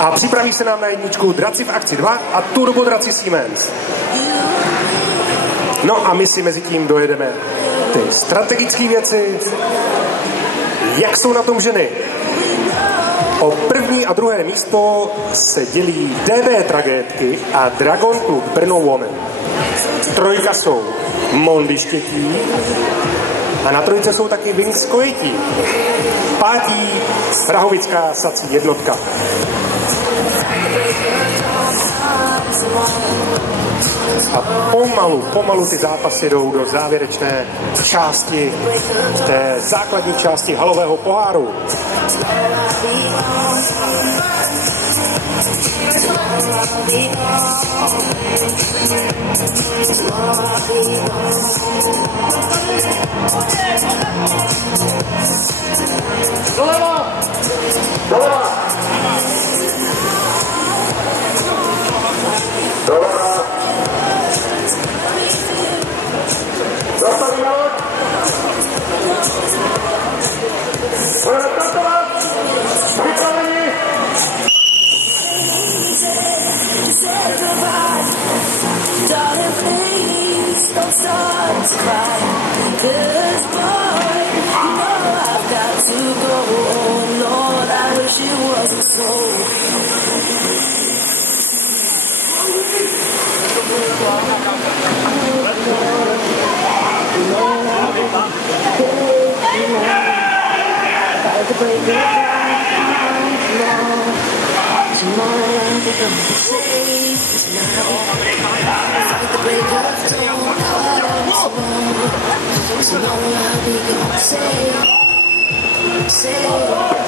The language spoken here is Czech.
A připraví se nám na jedničku Draci v akci 2 a Turbo Draci Siemens. No a my si mezi tím dojedeme ty strategické věci. Jak jsou na tom ženy? O první a druhé místo se dělí DB Tragédky a Dragon Klub Brno Women. Trojka jsou Mondy Štětí a na trojce jsou taky Wings Kojetí. Pátí Strahovická sací jednotka. A pomalu ty zápasy jdou do závěrečné části, té základní části halového poháru. Doleva! Doleva! Doleva! Zastaví nalot! Budeme startovat! Připraveni! Darling, please don't start to cry. 'Cause boy, you know I've got to go. Oh Lord, I wish it wasn't so. Tomorrow I'll be gone. Safe fight the break of dawn. Tomorrow I'll be gone. Safe.